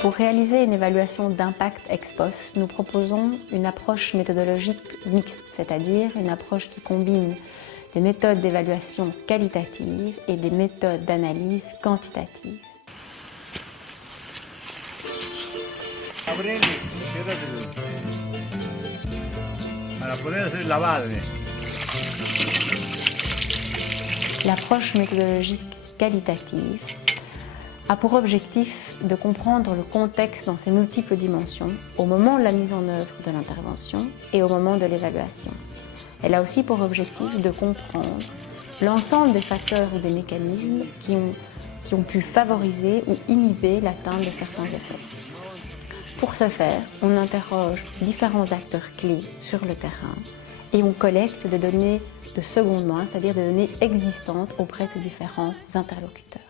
Pour réaliser une évaluation d'impact ex post, nous proposons une approche méthodologique mixte, c'est-à-dire une approche qui combine des méthodes d'évaluation qualitative et des méthodes d'analyse quantitative. L'approche méthodologique qualitative a pour objectif de comprendre le contexte dans ses multiples dimensions au moment de la mise en œuvre de l'intervention et au moment de l'évaluation. Elle a aussi pour objectif de comprendre l'ensemble des facteurs ou des mécanismes qui ont pu favoriser ou inhiber l'atteinte de certains effets. Pour ce faire, on interroge différents acteurs clés sur le terrain et on collecte des données de seconde main, c'est-à-dire des données existantes auprès de ces différents interlocuteurs.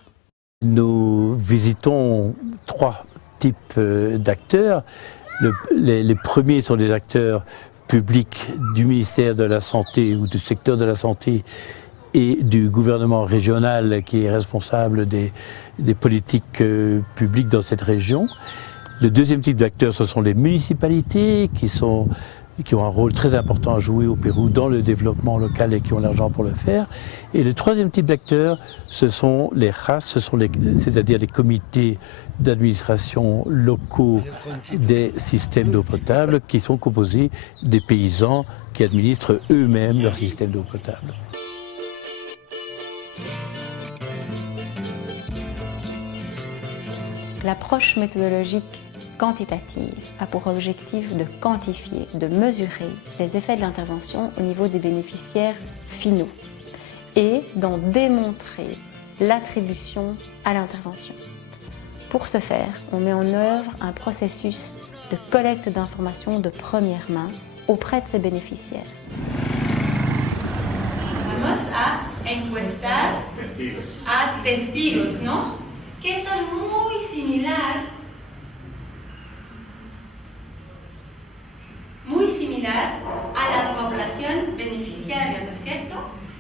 Nous visitons trois types d'acteurs. Les premiers sont des acteurs publics du ministère de la Santé ou du secteur de la santé et du gouvernement régional qui est responsable des politiques publiques dans cette région. Le deuxième type d'acteurs, ce sont les municipalités qui ont un rôle très important à jouer au Pérou dans le développement local et qui ont l'argent pour le faire. Et le troisième type d'acteurs, ce sont les RAS, c'est-à-dire les comités d'administration locaux des systèmes d'eau potable qui sont composés des paysans qui administrent eux-mêmes leur système d'eau potable. L'approche méthodologique quantitative a pour objectif de quantifier, de mesurer les effets de l'intervention au niveau des bénéficiaires finaux et d'en démontrer l'attribution à l'intervention. Pour ce faire, on met en œuvre un processus de collecte d'informations de première main auprès de ces bénéficiaires. Vamos a encuestar a testigos, ¿no? Que eso es muy similar a la población beneficiaria, ¿no es cierto?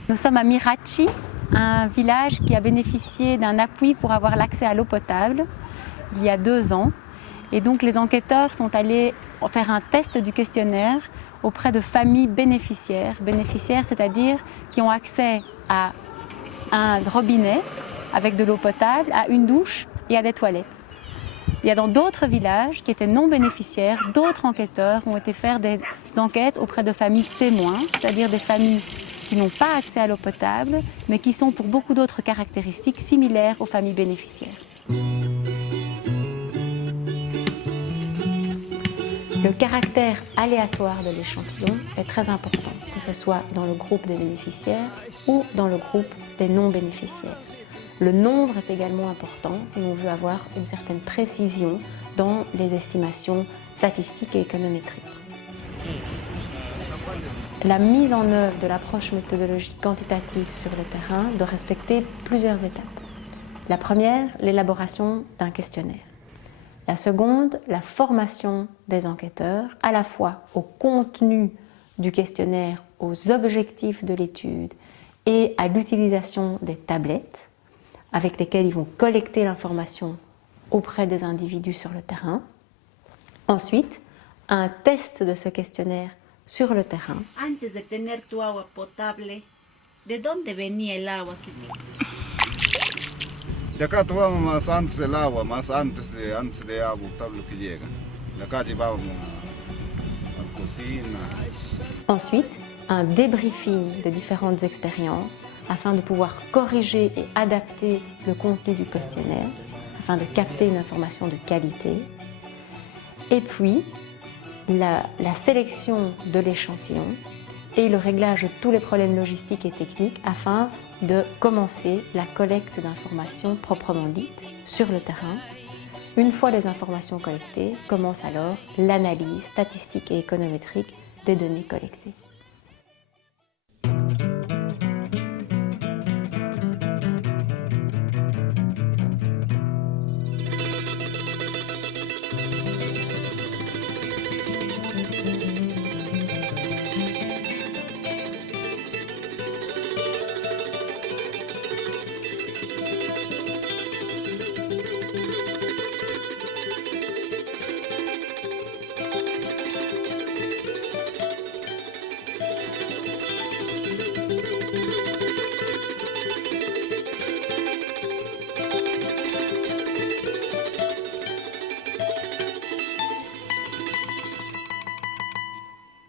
Nous sommes à Mirachi, un village qui a bénéficié d'un appui pour avoir l'accès à l'eau potable il y a 2 ans. Et donc les enquêteurs sont allés faire un test du questionnaire auprès de familles bénéficiaires. Bénéficiaires, c'est-à-dire qui ont accès à un robinet avec de l'eau potable, à une douche et à des toilettes. Il y a dans d'autres villages qui étaient non bénéficiaires, d'autres enquêteurs ont été faire des enquêtes auprès de familles témoins, c'est-à-dire des familles qui n'ont pas accès à l'eau potable, mais qui sont pour beaucoup d'autres caractéristiques similaires aux familles bénéficiaires. Le caractère aléatoire de l'échantillon est très important, que ce soit dans le groupe des bénéficiaires ou dans le groupe des non-bénéficiaires. Le nombre est également important si l'on veut avoir une certaine précision dans les estimations statistiques et économétriques. La mise en œuvre de l'approche méthodologique quantitative sur le terrain doit respecter plusieurs étapes. La première, l'élaboration d'un questionnaire. La seconde, la formation des enquêteurs, à la fois au contenu du questionnaire, aux objectifs de l'étude et à l'utilisation des tablettes avec lesquelles ils vont collecter l'information auprès des individus sur le terrain. Ensuite, un test de ce questionnaire sur le terrain. Antes de tener tu agua potable, ¿de dónde venía el agua? De acá tomamos más antes el agua, más antes de agua potable que llega. De acá llevábamos a la cocina. Ensuite, un débriefing de différentes expériences afin de pouvoir corriger et adapter le contenu du questionnaire, afin de capter une information de qualité. Et puis, la sélection de l'échantillon et le réglage de tous les problèmes logistiques et techniques afin de commencer la collecte d'informations proprement dites sur le terrain. Une fois les informations collectées, commence alors l'analyse statistique et économétrique des données collectées.